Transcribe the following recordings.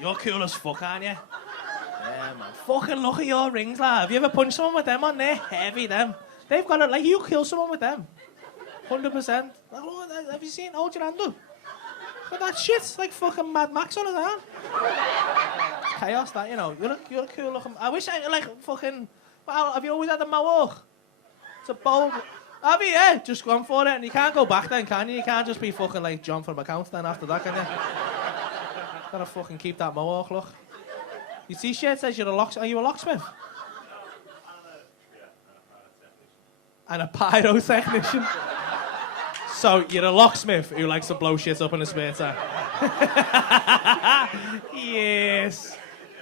You're cool as fuck, aren't you? Yeah, man. Fucking look at your rings, lad. Have you ever punched someone with them on? They're heavy, them. They've got it, like, you kill someone with them. 100%. Have you seen Hold Your Hand Up? But that shit's like fucking Mad Max on his arm. It's chaos, that, you know. You're a cool looking... I wish I, like, fucking... Well, have you always had a mohawk? It's a bold... Have you? Yeah. Just gone for it, and you can't go back then, can you? You can't just be fucking, like, John from accounts then after that, can you? Gotta fucking keep that mohawk look. You see shit says you're a locksmith. Are you a locksmith? And a pyrotechnician. So you're a locksmith who likes to blow shit up in a spare time. Yes.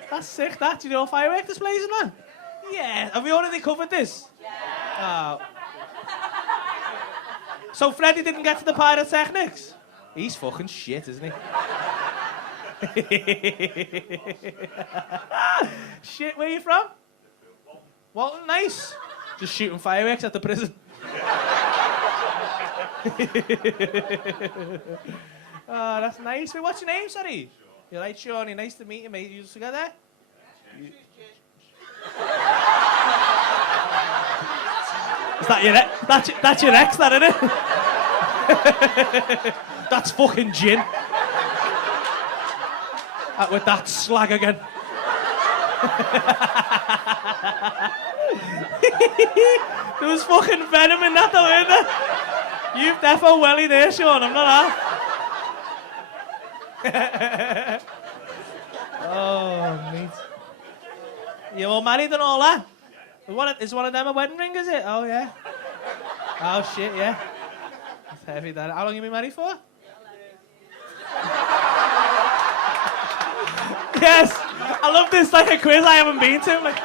That's sick, that. Do you know firework displays and that? Yeah. Have we already covered this? Yeah. Oh. So Freddie didn't get to the pyrotechnics? He's fucking shit, isn't he? Shit, where are you from? Walton, nice. Just shooting fireworks at the prison. Oh, that's nice. Wait, what's your name, sorry? You're right, Shawnee. Nice to meet you, mate. You just together? Is that your ex? That's your ex, that, isn't it? That's fucking gin. With that slag again. There was fucking venom in that, though, isn't there? You've defo welly there, Sean. I'm not half. Oh, mate. You all married and all that? Is one of them a wedding ring, is it? Oh, yeah. Oh, shit, yeah. It's heavy, that. How long have you been married for? Yes! I love this, like a quiz I haven't been to. Like...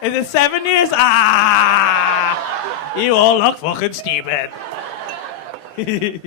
Is it 7 years? Ah! You all look fucking stupid.